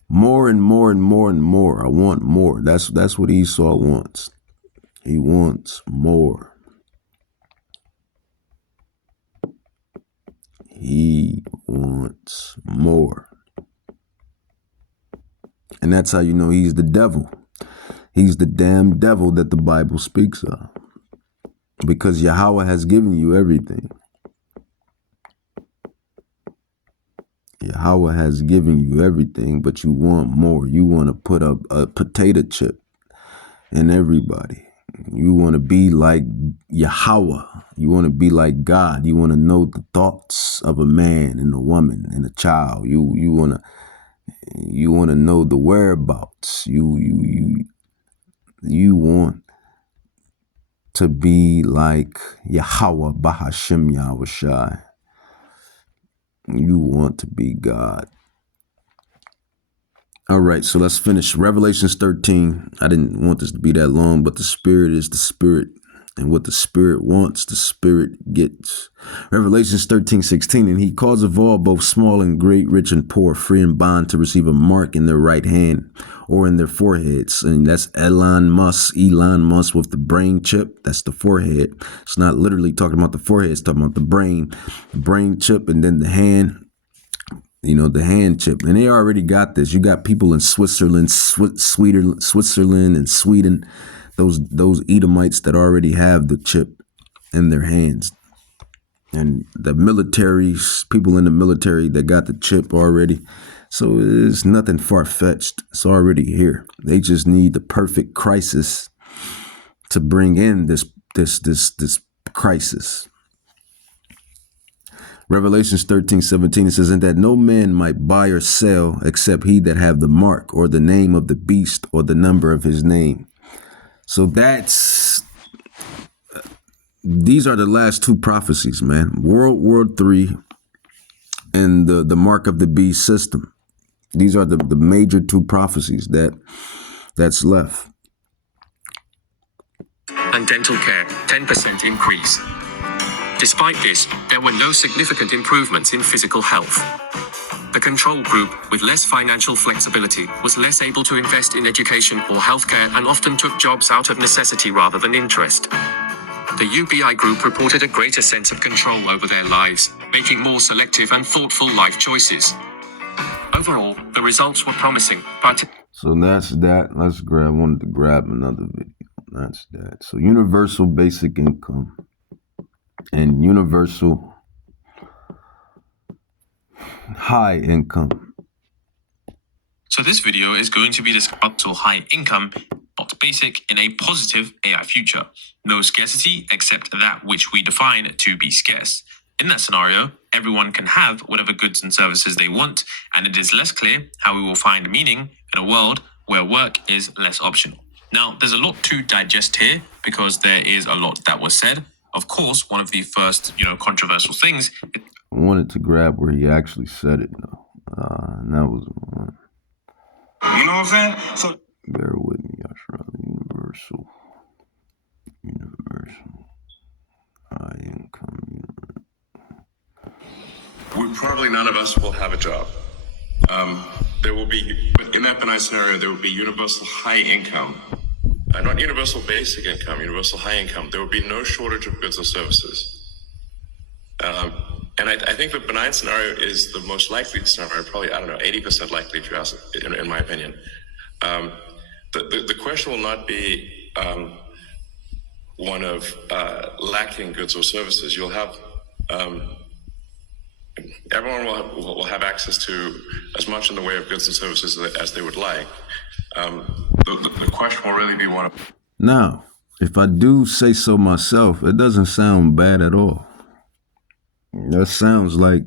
More and more and more and more. I want more. That's what Esau wants. He wants more. He wants more. And that's how you know he's the devil. He's the damn devil that the Bible speaks of. Because Yahweh has given you everything. Yahweh has given you everything, but you want more. You want to put up a potato chip in everybody. You want to be like Yahweh. You want to be like God. You want to know the thoughts of a man and a woman and a child. You want to know the whereabouts. You want to be like Yahweh Bahashim Yahushai. You want to be God. All right, so let's finish Revelations 13. I didn't want this to be that long, but the Spirit is the Spirit. And what the Spirit wants, the Spirit gets. Revelations 13:16, and he calls of all, both small and great, rich and poor, free and bond, to receive a mark in their right hand or in their foreheads. And that's Elon Musk with the brain chip. That's the forehead. It's not literally talking about the forehead. It's talking about the brain chip, and then the hand. You know, the hand chip. And they already got this. You got people in Switzerland, Switzerland and Sweden, those Edomites that already have the chip in their hands. And the militaries, people in the military that got the chip already. So it's nothing far-fetched. It's already here. They just need the perfect crisis to bring in this crisis. Revelations 13:17, it says, and that no man might buy or sell except he that have the mark or the name of the beast or the number of his name. So that's these are the last two prophecies, man. World War III and the mark of the beast system. These are the major two prophecies that's left. And dental care, 10% increase. Despite this, there were no significant improvements in physical health. The control group, with less financial flexibility, was less able to invest in education or healthcare and often took jobs out of necessity rather than interest. The UBI group reported a greater sense of control over their lives, making more selective and thoughtful life choices. Overall, the results were promising, but... So that's that. I wanted to grab another video. That's that. So universal basic income and universal high income. So this video is going to be discussing high income, not basic, in a positive AI future. No scarcity except that which we define to be scarce. In that scenario, everyone can have whatever goods and services they want, and it is less clear how we will find meaning in a world where work is less optional. Now, there's a lot to digest here because there is a lot that was said. Of course, one of the first, controversial things. I wanted to grab where he actually said it, though. And that was one. You know what I'm saying? So bear with me, Ashra. Universal high income. Probably none of us will have a job. There will be, in that benign scenario, there will be universal high income. Not universal basic income, universal high income. There will be no shortage of goods or services. And I think the benign scenario is the most likely scenario, probably, 80% likely if you ask, in my opinion. The question will not be one of lacking goods or services. You'll have, everyone will have access to as much in the way of goods and services as they would like. The question will really be one of... Now, if I do say so myself, it doesn't sound bad at all. That sounds like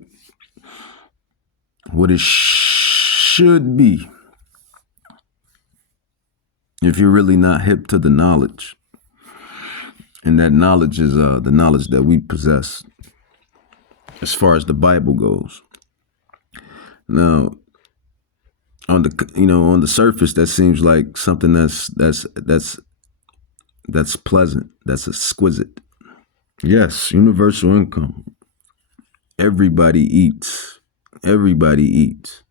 what it should be if you're really not hip to the knowledge. And that knowledge is the knowledge that we possess as far as the Bible goes. Now, on the surface, that seems like something that's pleasant, that's exquisite. Yes, universal income. Everybody eats. Everybody eats.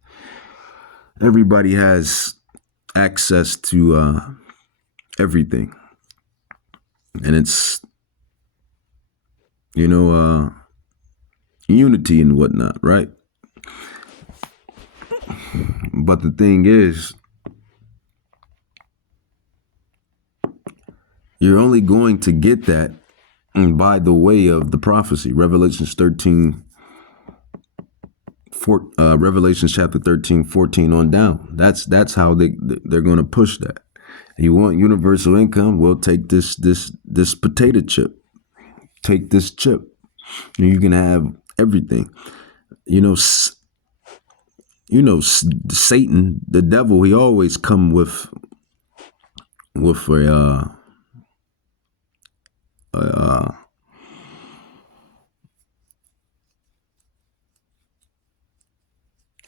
Everybody has access to everything. And it's, unity and whatnot, right? But the thing is, you're only going to get that by the way of the prophecy. Revelations chapter 13, 14 on down. That's how they're going to push that. You want universal income? Well, take this potato chip. Take this chip, and you can have everything. Satan, the devil, he always come with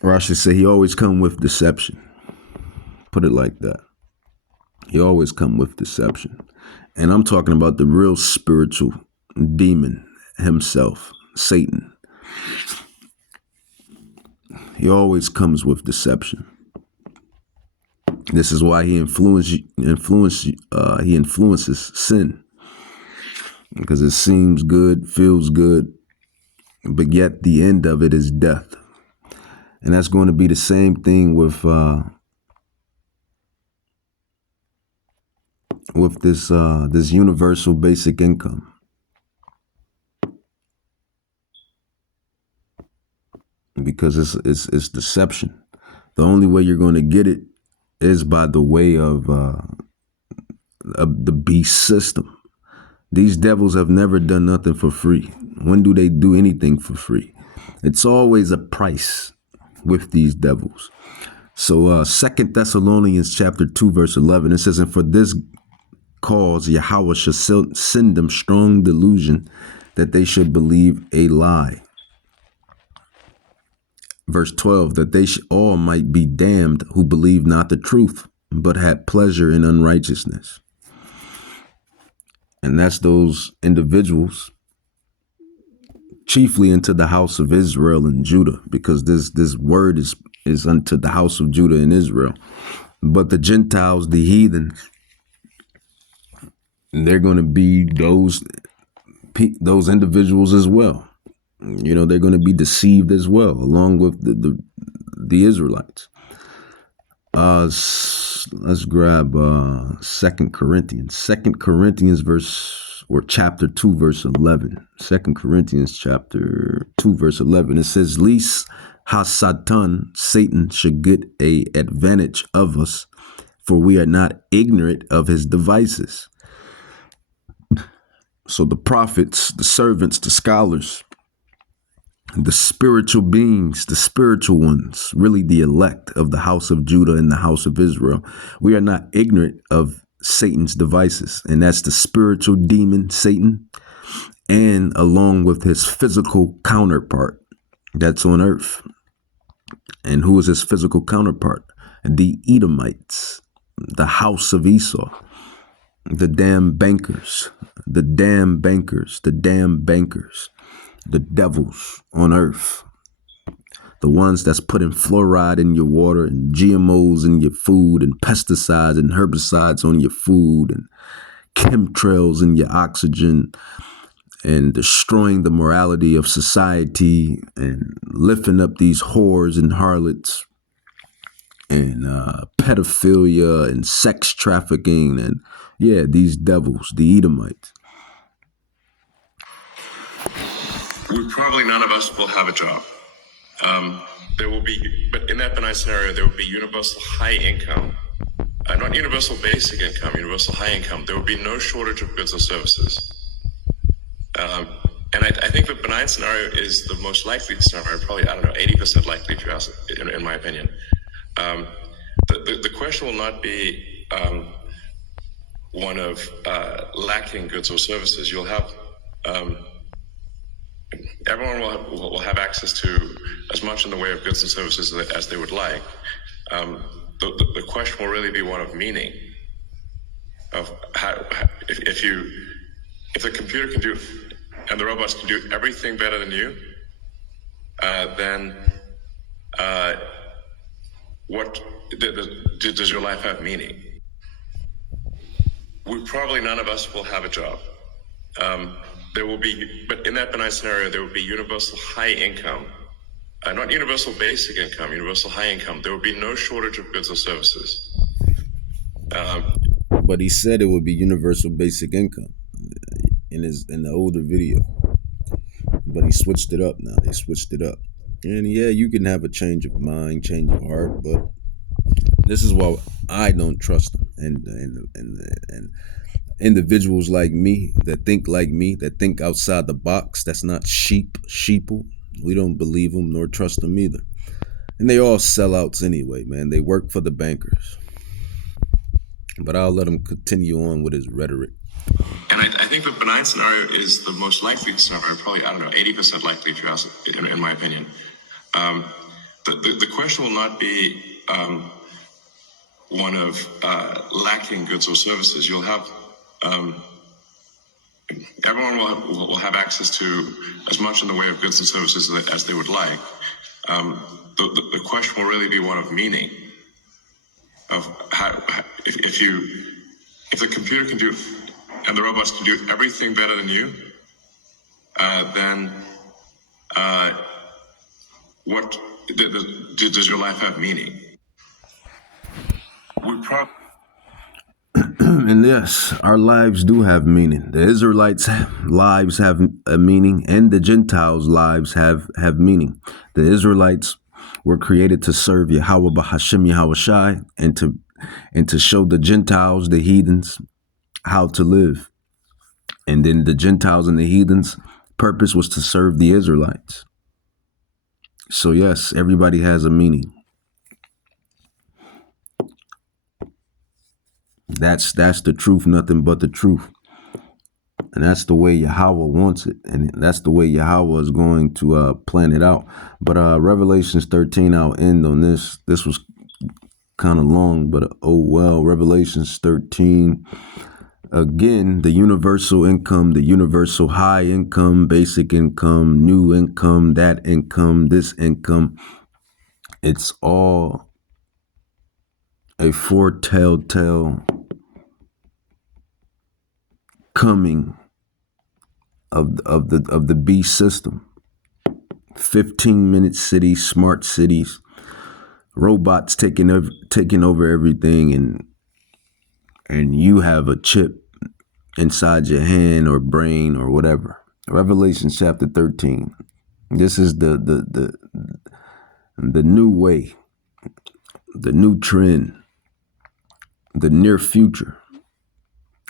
or I should say he always come with deception. Put it like that. He always come with deception. And I'm talking about the real spiritual demon himself, Satan. He always comes with deception. This is why he influences sin. Because it seems good, feels good, but yet the end of it is death. And that's going to be the same thing with this universal basic income. Because it's deception. The only way you're going to get it is by the way of the beast system. These devils have never done nothing for free. When do they do anything for free? It's always a price with these devils. So 2 Thessalonians chapter 2 verse 11, it says, and for this cause, Yahweh shall send them strong delusion that they should believe a lie. Verse 12, that they all might be damned who believe not the truth, but had pleasure in unrighteousness. And that's those individuals, chiefly into the house of Israel and Judah, because this word is unto the house of Judah and Israel. But the Gentiles, the heathens, they're going to be those individuals as well. You know, they're going to be deceived as well, along with the Israelites. Let's grab 2 Corinthians. 2 Corinthians chapter 2, verse 11. 2 Corinthians chapter 2, verse 11. It says, "Lest Satan should get a advantage of us, for we are not ignorant of his devices." So the prophets, the servants, the scholars, the spiritual beings, the spiritual ones, really the elect of the house of Judah and the house of Israel, we are not ignorant of Satan's devices. And that's the spiritual demon, Satan, and along with his physical counterpart that's on earth. And who is his physical counterpart? The Edomites, the house of Esau, the damn bankers, the devils on earth, the ones that's putting fluoride in your water and GMOs in your food and pesticides and herbicides on your food and chemtrails in your oxygen and destroying the morality of society and lifting up these whores and harlots and pedophilia and sex trafficking and these devils, the Edomites. Probably none of us will have a job. There will be, but in that benign scenario, there will be universal high income, not universal basic income, universal high income. There will be no shortage of goods and services. And I think the benign scenario is the most likely scenario, probably, 80% likely, if you ask, in my opinion. The question will not be one of lacking goods or services. You'll have everyone will have access to as much in the way of goods and services as they would like. The question will really be one of meaning, of how if the computer can do and the robots can do everything better than you, then what does your life have meaning? Probably none of us will have a job. There will be, but in that benign scenario, there will be universal high income, not universal basic income, universal high income. There will be no shortage of goods or services. But he said it would be universal basic income in the older video. But he switched it up now. They switched it up. And you can have a change of mind, change of heart, but this is why I don't trust them. And individuals like me, that think outside the box, that's not sheeple. We don't believe them nor trust them either. And they all sellouts anyway, man. They work for the bankers. But I'll let him continue on with his rhetoric. And I think the benign scenario is the most likely scenario, probably, 80% likely, if you ask, in my opinion. The question will not be one of lacking goods or services. You'll have everyone will have access to as much in the way of goods and services as they would like. The question will really be one of meaning, of how if the computer can do and the robots can do everything better than you, then what does your life have meaning? And yes, our lives do have meaning. The Israelites' lives have a meaning, and the Gentiles' lives have meaning. The Israelites were created to serve Yahweh B'Hashem Yahweh Shai, and to show the Gentiles, the heathens, how to live. And then the Gentiles and the heathens' purpose was to serve the Israelites. So yes, everybody has a meaning. That's the truth, nothing but the truth. And that's the way Yahweh wants it. And that's the way Yahweh is going to plan it out. But Revelations 13, I'll end on this. This was kind of long, but oh well. Revelations 13. Again, the universal income, the universal high income, basic income, new income, that income, this income. It's all a foretell coming of the beast system. 15-minute cities, smart cities, robots taking over everything, and you have a chip inside your hand or brain or whatever. Revelation chapter 13. This is the new way, the new trend, the near future.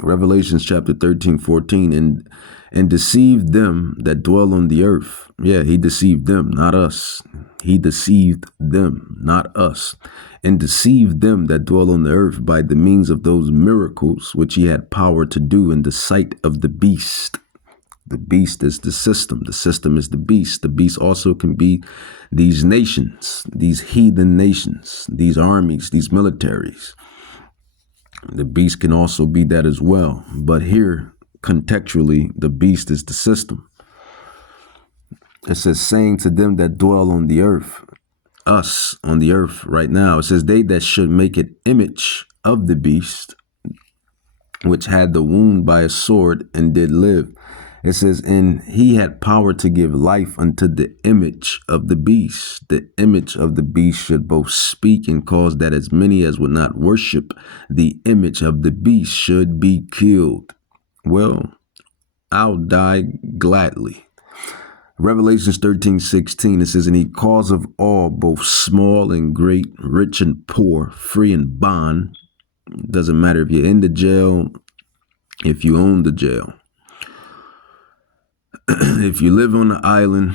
Revelation chapter 13, 14, and deceived them that dwell on the earth. Yeah, he deceived them, not us. He deceived them, not us. And deceived them that dwell on the earth by the means of those miracles which he had power to do in the sight of the beast. The beast is the system. The system is the beast. The beast also can be these nations, these heathen nations, these armies, these militaries. The beast can also be that as well. But here, contextually, the beast is the system. It says, saying to them that dwell on the earth, us on the earth right now, it says, they that should make an image of the beast, which had the wound by a sword and did live. It says, and he had power to give life unto the image of the beast. The image of the beast should both speak and cause that as many as would not worship the image of the beast should be killed. Well, I'll die gladly. Revelations 13, 16, it says, and he caused of all, both small and great, rich and poor, free and bond. Doesn't matter if you're in the jail, if you own the jail. If you live on the island,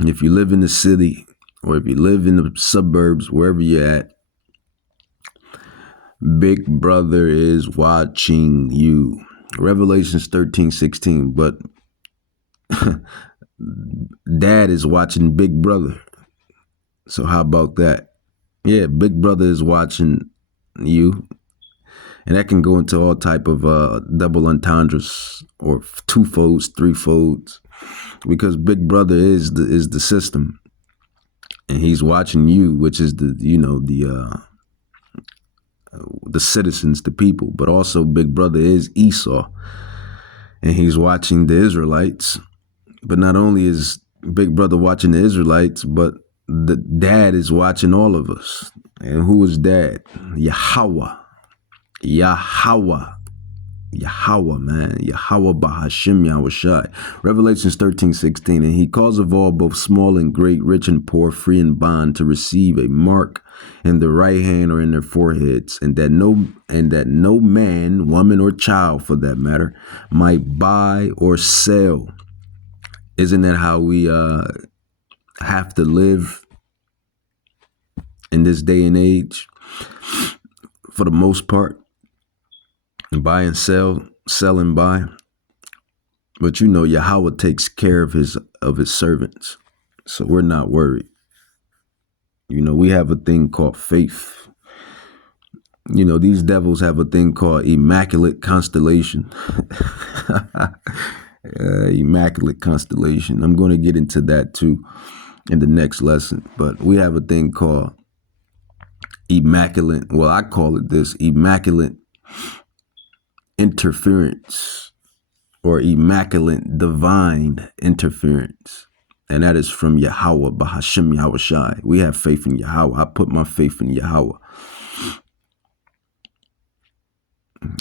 if you live in the city, or if you live in the suburbs, wherever you're at, Big Brother is watching you. Revelations 13, 16, but Dad is watching Big Brother. So how about that? Yeah, Big Brother is watching you. And that can go into all type of double entendres or two-folds, three-folds, because Big Brother is the system, and he's watching you, which is the citizens, the people. But also Big Brother is Esau, and he's watching the Israelites. But not only is Big Brother watching the Israelites, but the Dad is watching all of us. And who is Dad? Yahweh. Yahweh, man. Yahweh Bahashim Yahushai. Revelations 13, 16. And he caused of all, both small and great, rich and poor, free and bond, to receive a mark in the right hand or in their foreheads, and that no man, woman, or child, for that matter, might buy or sell. Isn't that how we have to live in this day and age? For the most part. Buy and sell and buy. But Yahweh takes care of his servants. So we're not worried. We have a thing called faith. These devils have a thing called immaculate constellation. Immaculate constellation. I'm going to get into that too in the next lesson. But we have a thing called immaculate. Well, I call it this: immaculate interference, or immaculate divine interference. And that is from Yahweh, Bahashim Yahushai. We have faith in Yahweh. I put my faith in Yahweh.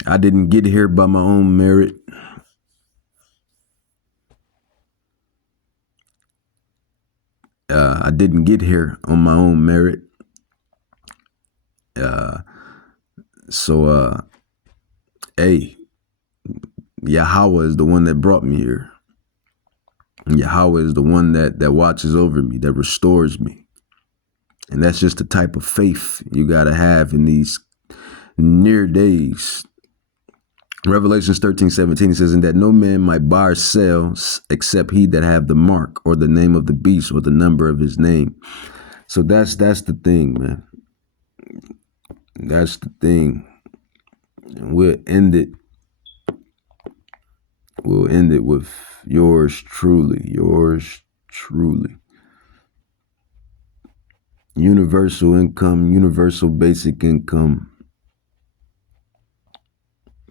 I didn't get here by my own merit. I didn't get here on my own merit. Hey, Yahweh is the one that brought me here. Yahweh is the one that watches over me, that restores me. And that's just the type of faith you got to have in these near days, Revelations 13:17 says, "And that no man might buy or sell except he that have the mark or the name of the beast or the number of his name." So that's the thing, man. That's the thing. And we'll end it with yours truly. Universal income, universal basic income.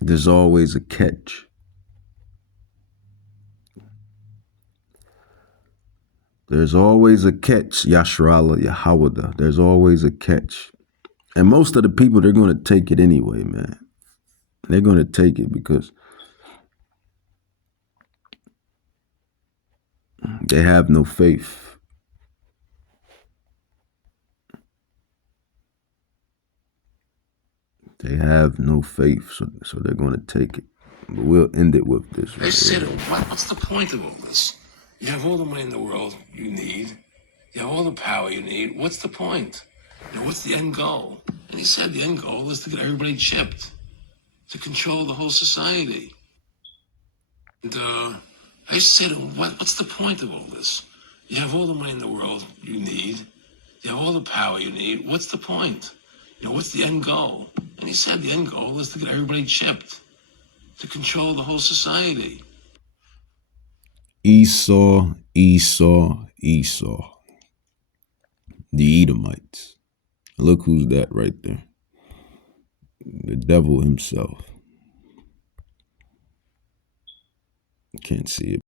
There's always a catch. There's always a catch, Yashrala, Yahawada. There's always a catch. And most of the people, they're going to take it anyway, man. They're going to take it because they have no faith. They have no faith, so they're going to take it. But we'll end it with this. They said, what's the point of all this? You have all the money in the world you need. You have all the power you need. What's the point? You know, what's the end goal? And he said the end goal is to get everybody chipped, to control the whole society. And I said, what's the point of all this? You have all the money in the world you need. You have all the power you need. What's the point? You know, what's the end goal? And he said the end goal is to get everybody chipped, to control the whole society. Esau. The Edomites. Look who's that right there. The devil himself. Can't see it.